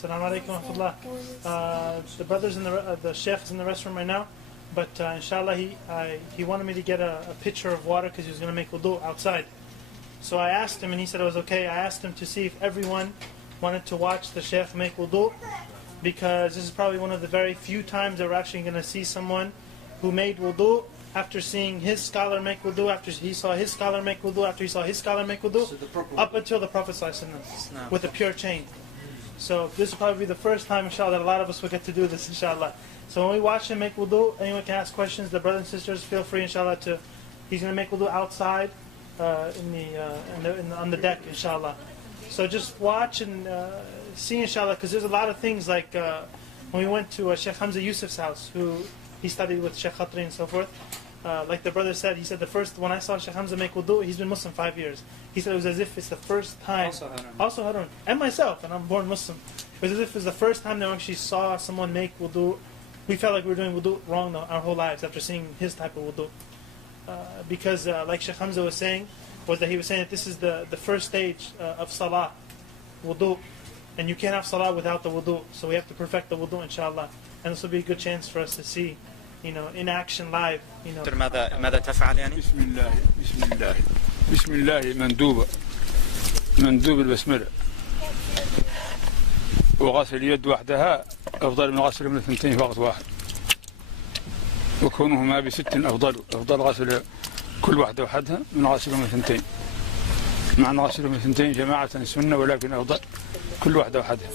Assalamu alaikum wa rahmatullah. The brother's in the Shaykh is in the restroom right now, but inshallah he wanted me to get a pitcher of water because he was going to make wudu outside. So I asked him and he said it was okay. I asked him to see if everyone wanted to watch the Shaykh make wudu, because this is probably one of the very few times that we're actually going to see someone who made wudu after seeing his scholar make wudu, after he saw his scholar make wudu, after he saw his scholar make wudu, up until the Prophet ﷺ with a pure chain. So this will probably be the first time, inshallah, that a lot of us will get to do this, inshallah. So when we watch him make wudu, anyone can ask questions. The brothers and sisters, feel free, inshallah, he's going to make wudu outside on the deck, inshallah. So just watch and see, inshallah, because there's a lot of things like when we went to Shaykh Hamza Yusuf's house, who he studied with Shaykh Khatri and so forth. Like the brother said, he said when I saw Shaykh Hamza make wudu, he's been Muslim 5 years. He said it was as if it's the first time. Also Harun. And myself, and I'm born Muslim. It was as if it was the first time that we actually saw someone make wudu. We felt like we were doing wudu wrong our whole lives after seeing his type of wudu. Because like Shaykh Hamza was saying, he was saying that this is the first stage of salah, wudu. And you can't have salah without the wudu. So we have to perfect the wudu, inshallah. And this will be a good chance for us to see, in action live. ماذا تفعل يعني؟ بسم الله مندوب البسملة، وغسل اليد وحدها أفضل من غسل من الثنتين في وقت واحد، وكونهما بست أفضل غسل كل واحدة وحدها من غسل من الثنتين، مع أن غسل من الثنتين جماعة السنة، ولكن أفضل كل واحدة وحدها.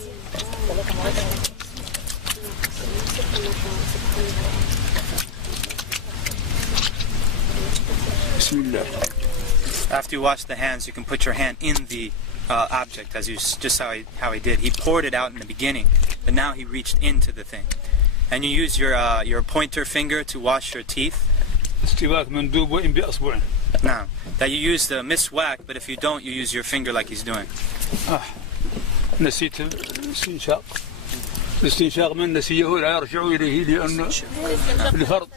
After you wash the hands, you can put your hand in the object, as just how he did. He poured it out in the beginning, but now he reached into the thing. And you use your pointer finger to wash your teeth. Now, that you use the miswak, but if you don't, you use your finger like he's doing. نسيت الاستنشاق من نسيه لا يرجع إليه لأن الفرض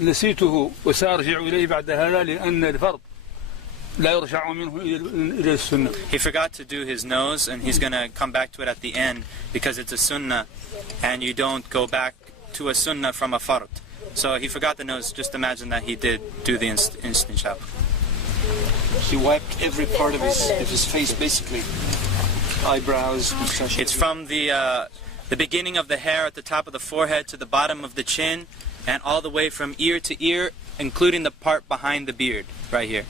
نسيته وسأرجع إليه بعد هذا لأن الفرض لا يرجع منه إلى السنة. He forgot to do his nose, and he's going to come back to it at the end because it's a sunnah, and you don't go back to a sunnah from a fard. So he forgot the nose. Just imagine that he did do the istinshaq. He wiped every part of his face, basically. Eyebrows, mustache. It's from the beginning of the hair at the top of the forehead to the bottom of the chin, and all the way from ear to ear, including the part behind the beard, right here.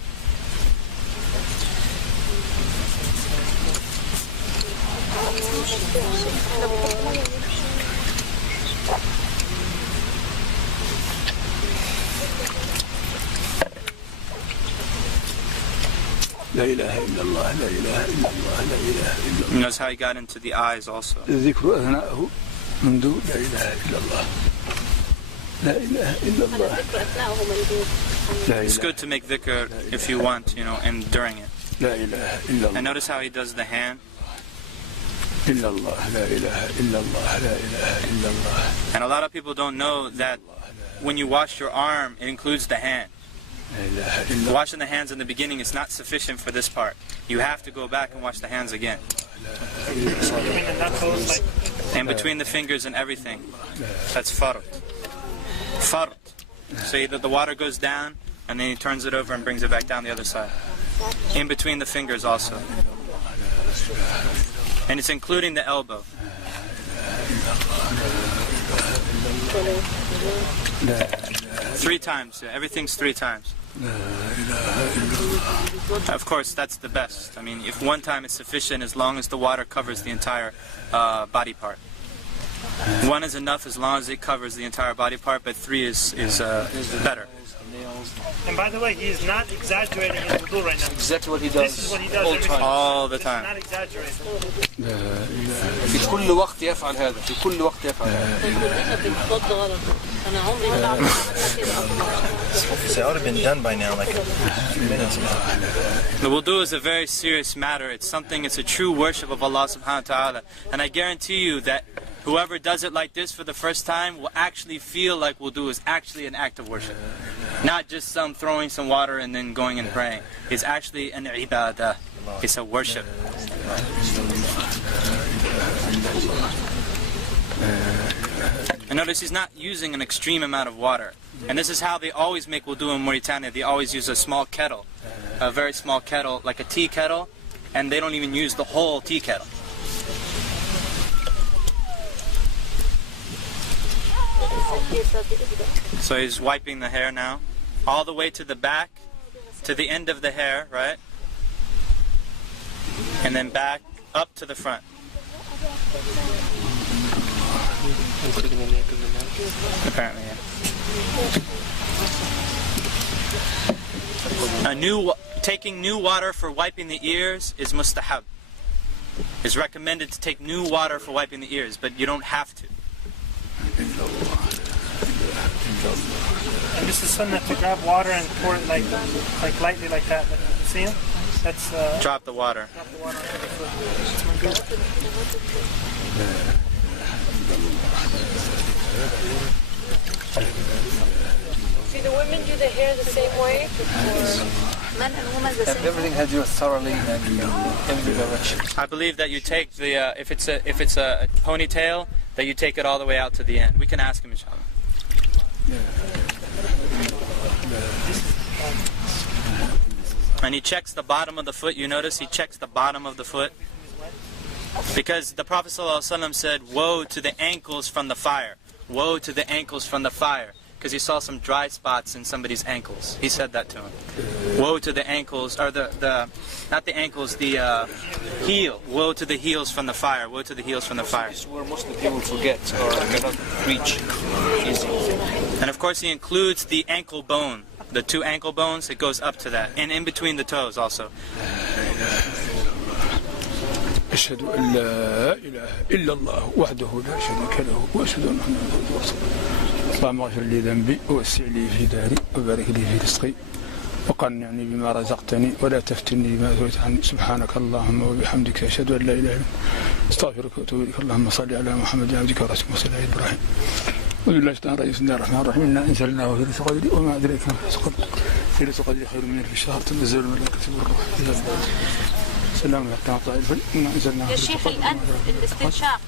لا إله إلا الله لا إله إلا الله لا إله إلا الله. Notice how he got into the eyes also. الذكر أثناءه منذ لا إله إلا الله لا إله إلا الله. It's good to make dhikr if you want, and during it. لا إله إلا الله. And notice how he does the hand. إلا الله لا إله إلا الله لا إله إلا الله. And a lot of people don't know that when you wash your arm, it includes the hand. Washing the hands in the beginning is not sufficient for this part. You have to go back and wash the hands again. And between the fingers and everything. That's fard. Fard. So the water goes down, and then he turns it over and brings it back down the other side. In between the fingers also. And it's including the elbow. Three times. Everything's 3 times. Of course, that's the best. I mean, if one time is sufficient, as long as the water covers the entire body part. 1 is enough as long as it covers the entire body part, but 3 is better. And by the way, he is not exaggerating his wudu right now. Exactly what he does. This is what he does all the time. Not exaggerating. في كل وقت يفعل هذا. في كل وقت يفعل هذا. That would have been done by now, like a few minutes ago. The wudu is a very serious matter. It's a true worship of Allah subhanahu wa ta'ala. And I guarantee you that whoever does it like this for the first time will actually feel like wudu is actually an act of worship. Not just throwing some water and then going and praying. It's actually an ibadah. It's a worship. And notice he's not using an extreme amount of water. And this is how they always make wudu in Mauritania. They always use a small kettle, a very small kettle, like a tea kettle, and they don't even use the whole tea kettle. So he's wiping the hair now, all the way to the back, to the end of the hair, right? And then back up to the front. Apparently, yeah. Taking new water for wiping the ears is mustahab. It's recommended to take new water for wiping the ears, but you don't have to. And this is sunnah to grab water and pour it like lightly like that. See him? That's drop the water. Drop the water onto the foot. Do the women do the hair the same way? Men and women the same way? Everything has to do thoroughly in every direction. I believe that you take the if it's a ponytail, that you take it all the way out to the end. We can ask him, inshallah. And he checks the bottom of the foot. You notice he checks the bottom of the foot, because the Prophet ﷺ said, "Woe to the ankles from the fire! Woe to the ankles from the fire!" Because he saw some dry spots in somebody's ankles. He said that to him. Woe to the ankles, or not the ankles, the heel. Woe to the heels from the fire. Woe to the heels from the fire. This is where most of the people forget or cannot reach easy. And of course he includes the ankle bone, the two ankle bones. It goes up to that, and in between the toes also. أشهد أن لا إله إلا الله وحده لا شريك له وأشهد أن محمدا رسول الله. اللهم اغفر لي ذنبي ووسع لي في داري وبارك لي في رزقي وقنعني بما رزقتني ولا تفتني بما زويت عني. سبحانك اللهم وبحمدك أشهد أن لا إله إلا أنت أستغفرك وأتوب إليك. اللهم صل على محمد عبدك ورسولك وصل على إبراهيم. وبالله الشيطان الرجيم. بسم الله الرحمن الرحيم. إنا أنزلناه في ليلة القدر وما أدريك ما ليلة القدر. في ليلة القدر خير من ألف شهر تنزل الملائكة والروح فيها. سلام عليكم طائفة. إنا أنزلناه. يا شيخ الآن الاستنشاق.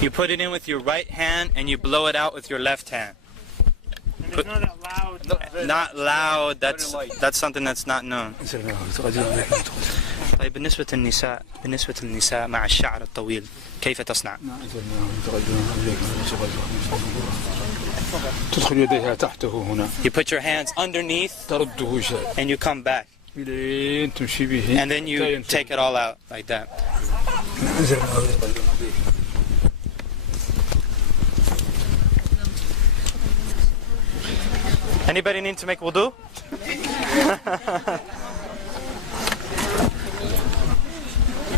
You put it in with your right hand and you blow it out with your left hand. And it's not that loud. Not loud. That's something that's not known. طيب بالنسبة للنساء مع الشعر الطويل كيف تصنع؟ تدخل يديها تحته هنا. You put your hands underneath ترده شيء. and you come back. تمشي به. And then you take it all out like that. Anybody need to make wudu?